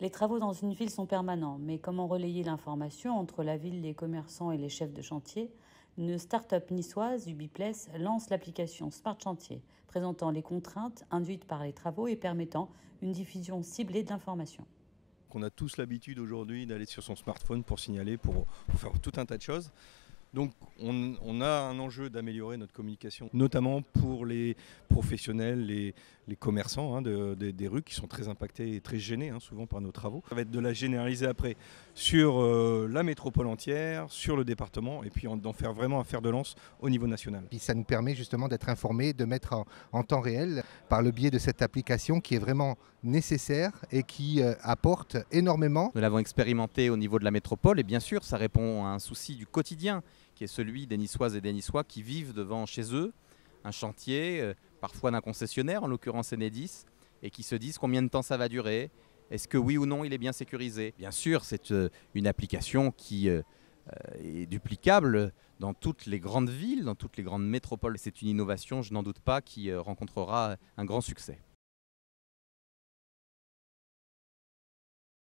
Les travaux dans une ville sont permanents, mais comment relayer l'information entre la ville, les commerçants et les chefs de chantier? Une start-up niçoise, Ubiplace, lance l'application Smart Chantier, présentant les contraintes induites par les travaux et permettant une diffusion ciblée de l'information. On a tous l'habitude aujourd'hui d'aller sur son smartphone pour signaler, pour faire tout un tas de choses. Donc on a un enjeu d'améliorer notre communication, notamment pour les professionnels, les commerçants des rues qui sont très impactés et très gênés souvent par nos travaux. Ça va être de la généraliser après sur la métropole entière, sur le département et puis d'en faire vraiment un fer de lance au niveau national. Puis ça nous permet justement d'être informés, de mettre en temps réel par le biais de cette application qui est vraiment nécessaire et qui apporte énormément. Nous l'avons expérimenté au niveau de la métropole et bien sûr ça répond à un souci du quotidien qui est celui des Niçoises et des Niçois qui vivent devant chez eux un chantier, parfois d'un concessionnaire, en l'occurrence Enedis, et qui se disent combien de temps ça va durer, est-ce que oui ou non il est bien sécurisé. Bien sûr c'est une application qui est duplicable dans toutes les grandes villes, dans toutes les grandes métropoles. C'est une innovation, je n'en doute pas, qui rencontrera un grand succès.